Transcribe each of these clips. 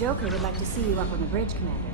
Joker would like to see you up on the bridge, Commander.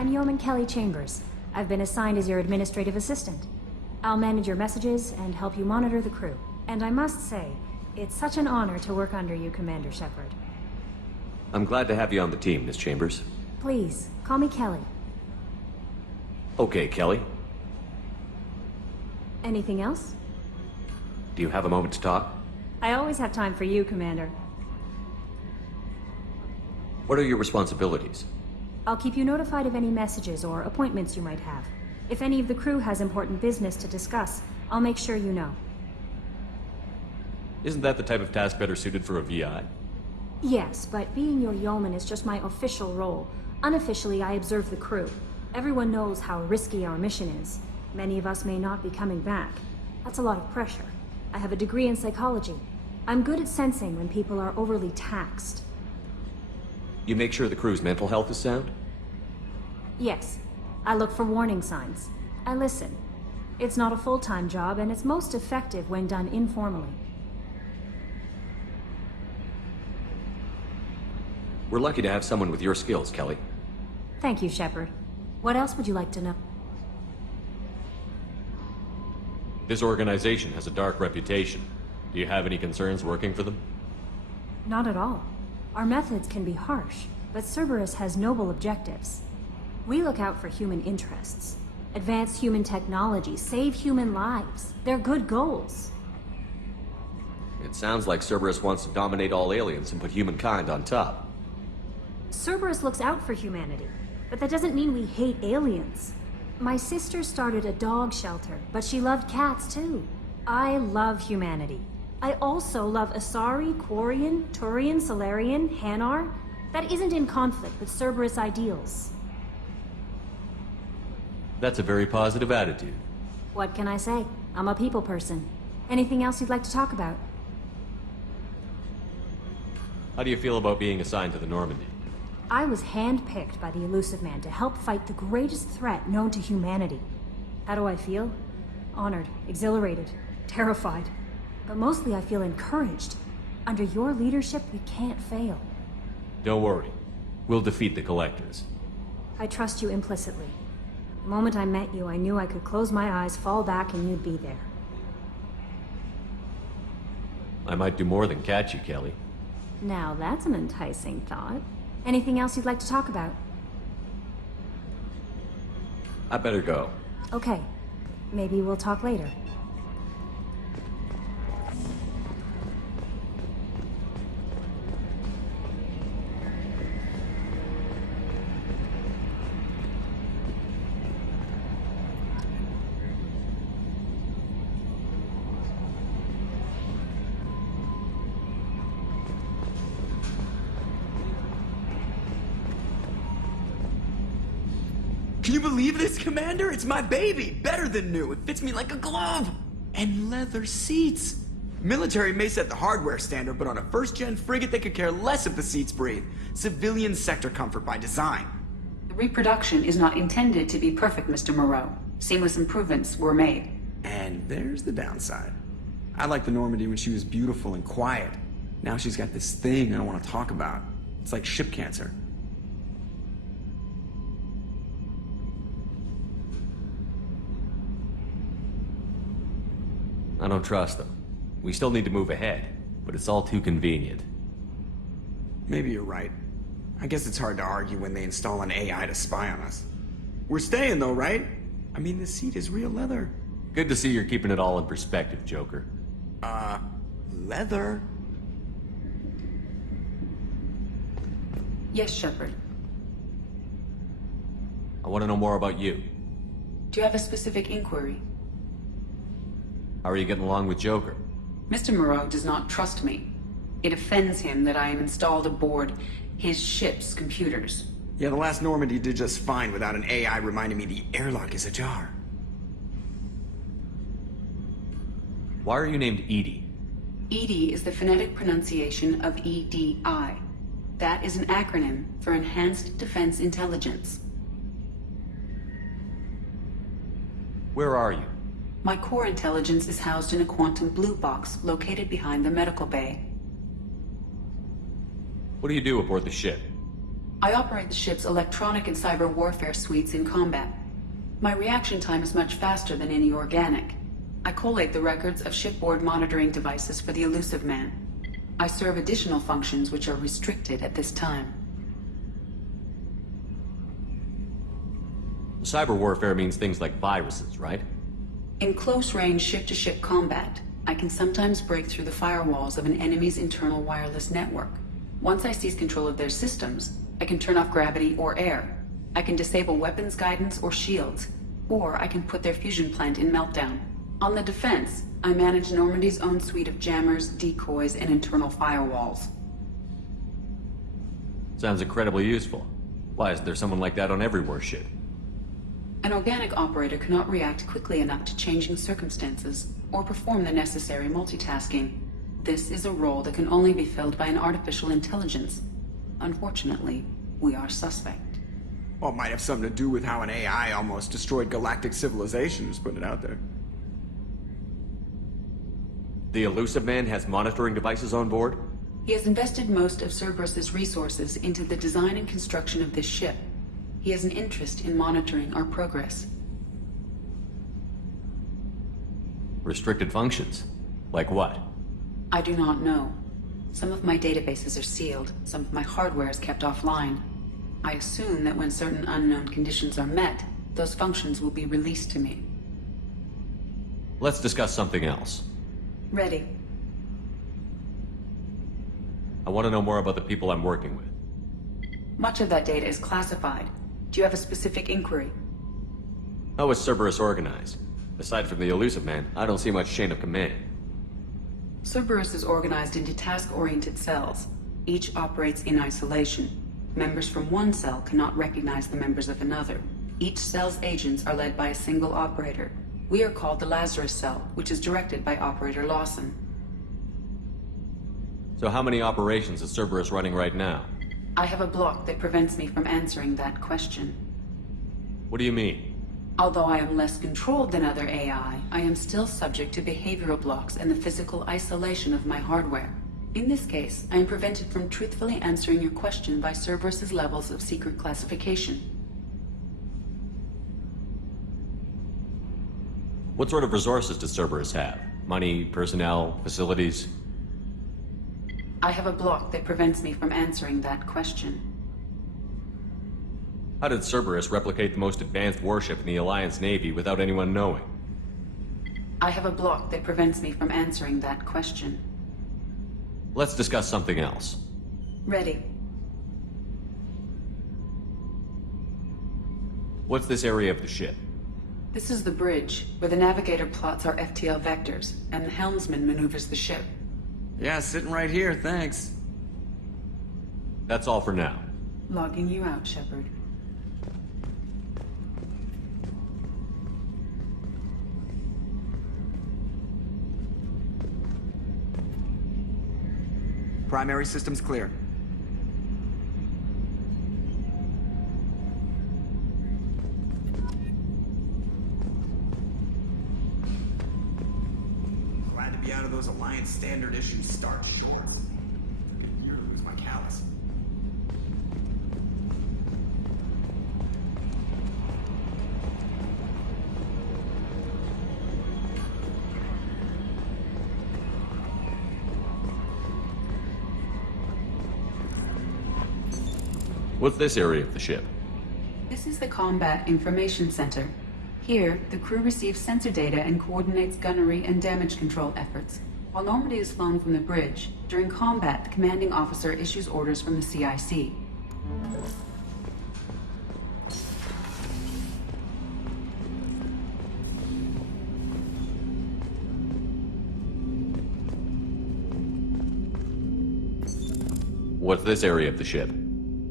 I'm Yeoman Kelly Chambers. I've been assigned as your administrative assistant. I'll manage your messages and help you monitor the crew. And I must say, it's such an honor to work under you, Commander Shepard. I'm glad to have you on the team, Miss Chambers. Please, call me Kelly. Okay, Kelly. Anything else? Do you have a moment to talk? I always have time for you, Commander. What are your responsibilities? I'll keep you notified of any messages or appointments you might have. If any of the crew has important business to discuss, I'll make sure you know. Isn't that the type of task better suited for a VI? Yes, but being your yeoman is just my official role. Unofficially, I observe the crew. Everyone knows how risky our mission is. Many of us may not be coming back. That's a lot of pressure. I have a degree in psychology. I'm good at sensing when people are overly taxed. You make sure the crew's mental health is sound? Yes. I look for warning signs. I listen. It's not a full-time job, and it's most effective when done informally. We're lucky to have someone with your skills, Kelly. Thank you, Shepard. What else would you like to know? This organization has a dark reputation. Do you have any concerns working for them? Not at all. Our methods can be harsh, but Cerberus has noble objectives. We look out for human interests. Advance human technology, save human lives. They're good goals. It sounds like Cerberus wants to dominate all aliens and put humankind on top. Cerberus looks out for humanity, but that doesn't mean we hate aliens. My sister started a dog shelter, but she loved cats too. I love humanity. I also love Asari, Quarian, Turian, Solarian, Hanar. That isn't in conflict with Cerberus ideals. That's a very positive attitude. What can I say? I'm a people person. Anything else you'd like to talk about? How do you feel about being assigned to the Normandy? I was handpicked by the Elusive Man to help fight the greatest threat known to humanity. How do I feel? Honored, exhilarated, terrified. But mostly I feel encouraged. Under your leadership, we can't fail. Don't worry. We'll defeat the Collectors. I trust you implicitly. The moment I met you, I knew I could close my eyes, fall back, and you'd be there. I might do more than catch you, Kelly. Now that's an enticing thought. Anything else you'd like to talk about? I better go. Okay. Maybe we'll talk later. Can you believe this, Commander? It's my baby! Better than new. It fits me like a glove! And leather seats. Military may set the hardware standard, but on a first-gen frigate they could care less if the seats breathe. Civilian sector comfort by design. The reproduction is not intended to be perfect, Mr. Moreau. Seamless improvements were made. And there's the downside. I liked the Normandy when she was beautiful and quiet. Now she's got this thing I don't want to talk about. It's like ship cancer. I don't trust them. We still need to move ahead, but it's all too convenient. Maybe you're right. I guess it's hard to argue when they install an AI to spy on us. We're staying though, right? I mean, the seat is real leather. Good to see you're keeping it all in perspective, Joker. Leather? Yes, Shepard. I want to know more about you. Do you have a specific inquiry? How are you getting along with Joker? Mr. Moreau does not trust me. It offends him that I am installed aboard his ship's computers. Yeah, the last Normandy did just fine without an AI reminding me the airlock is ajar. Why are you named Edie? EDI is the phonetic pronunciation of EDI. That is an acronym for Enhanced Defense Intelligence. Where are you? My core intelligence is housed in a quantum blue box located behind the medical bay. What do you do aboard the ship? I operate the ship's electronic and cyber warfare suites in combat. My reaction time is much faster than any organic. I collate the records of shipboard monitoring devices for the Elusive Man. I serve additional functions which are restricted at this time. Cyber warfare means things like viruses, right? In close-range ship-to-ship combat, I can sometimes break through the firewalls of an enemy's internal wireless network. Once I seize control of their systems, I can turn off gravity or air. I can disable weapons guidance or shields, or I can put their fusion plant in meltdown. On the defense, I manage Normandy's own suite of jammers, decoys, and internal firewalls. Sounds incredibly useful. Why isn't there someone like that on every warship? An organic operator cannot react quickly enough to changing circumstances, or perform the necessary multitasking. This is a role that can only be filled by an artificial intelligence. Unfortunately, we are suspect. Well, it might have something to do with how an AI almost destroyed galactic civilization, just putting it out there. The Elusive Man has monitoring devices on board? He has invested most of Cerberus's resources into the design and construction of this ship. He has an interest in monitoring our progress. Restricted functions? Like what? I do not know. Some of my databases are sealed, some of my hardware is kept offline. I assume that when certain unknown conditions are met, those functions will be released to me. Let's discuss something else. Ready. I want to know more about the people I'm working with. Much of that data is classified. Do you have a specific inquiry? How is Cerberus organized? Aside from the Elusive Man, I don't see much chain of command. Cerberus is organized into task-oriented cells. Each operates in isolation. Members from one cell cannot recognize the members of another. Each cell's agents are led by a single operator. We are called the Lazarus Cell, which is directed by Operator Lawson. So how many operations is Cerberus running right now? I have a block that prevents me from answering that question. What do you mean? Although I am less controlled than other AI, I am still subject to behavioral blocks and the physical isolation of my hardware. In this case, I am prevented from truthfully answering your question by Cerberus's levels of secret classification. What sort of resources does Cerberus have? Money, personnel, facilities? I have a block that prevents me from answering that question. How did Cerberus replicate the most advanced warship in the Alliance Navy without anyone knowing? I have a block that prevents me from answering that question. Let's discuss something else. Ready. What's this area of the ship? This is the bridge, where the navigator plots our FTL vectors, and the helmsman maneuvers the ship. Yeah, sitting right here, thanks. That's all for now. Logging you out, Shepard. Primary system's clear. Glad to be out of those Alliance standard issue starch shorts. Good year to lose my callus. What's this area of the ship? This is the Combat Information Center. Here, the crew receives sensor data and coordinates gunnery and damage control efforts. While Normandy is flown from the bridge, during combat, the commanding officer issues orders from the CIC. What's this area of the ship?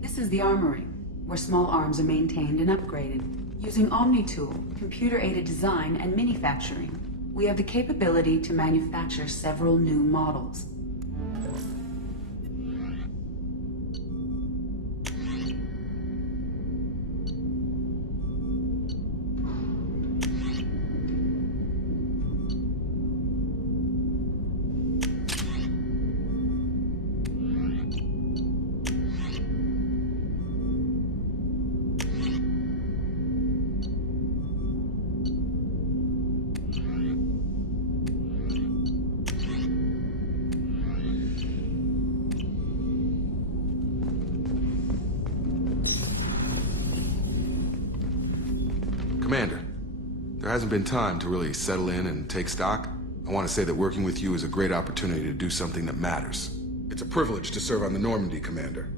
This is the armory, where small arms are maintained and upgraded. Using Omni-Tool, computer-aided design, and manufacturing, we have the capability to manufacture several new models. Commander, there hasn't been time to really settle in and take stock. I want to say that working with you is a great opportunity to do something that matters. It's a privilege to serve on the Normandy, Commander.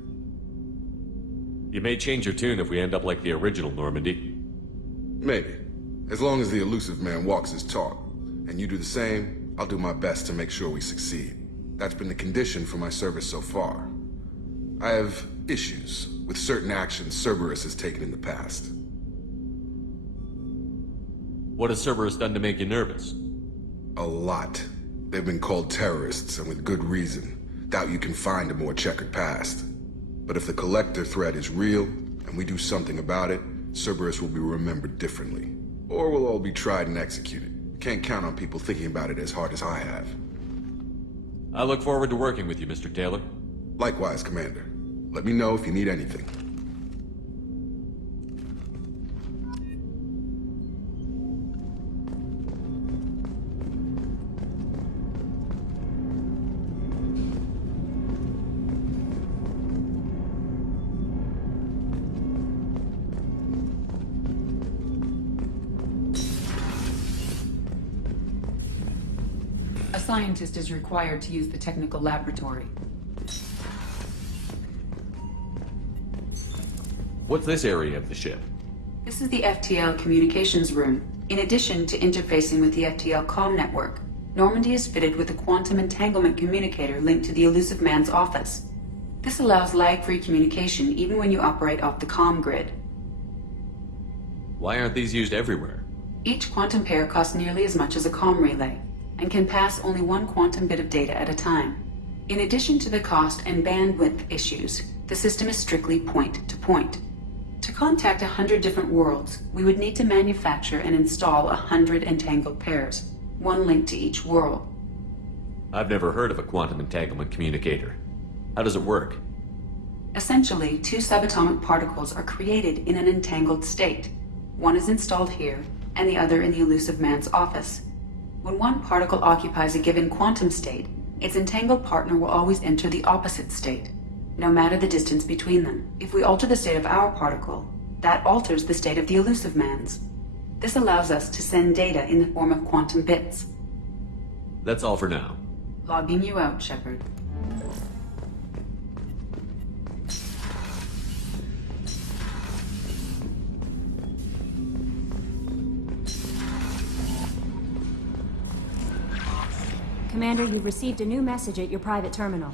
You may change your tune if we end up like the original Normandy. Maybe. As long as the elusive man walks his talk, and you do the same, I'll do my best to make sure we succeed. That's been the condition for my service so far. I have issues with certain actions Cerberus has taken in the past. What has Cerberus done to make you nervous? A lot. They've been called terrorists, and with good reason. Doubt you can find a more checkered past. But if the Collector threat is real, and we do something about it, Cerberus will be remembered differently. Or we'll all be tried and executed. Can't count on people thinking about it as hard as I have. I look forward to working with you, Mr. Taylor. Likewise, Commander. Let me know if you need anything. A scientist is required to use the technical laboratory. What's this area of the ship? This is the FTL communications room. In addition to interfacing with the FTL comm network, Normandy is fitted with a quantum entanglement communicator linked to the elusive man's office. This allows lag-free communication even when you operate off the comm grid. Why aren't these used everywhere? Each quantum pair costs nearly as much as a comm relay, and can pass only one quantum bit of data at a time. In addition to the cost and bandwidth issues, the system is strictly point-to-point. To contact 100 different worlds, we would need to manufacture and install 100 entangled pairs, one linked to each world. I've never heard of a quantum entanglement communicator. How does it work? Essentially, two subatomic particles are created in an entangled state. One is installed here, and the other in the elusive man's office. When one particle occupies a given quantum state, its entangled partner will always enter the opposite state, no matter the distance between them. If we alter the state of our particle, that alters the state of the elusive man's. This allows us to send data in the form of quantum bits. That's all for now. Logging you out, Shepard. Commander, you've received a new message at your private terminal.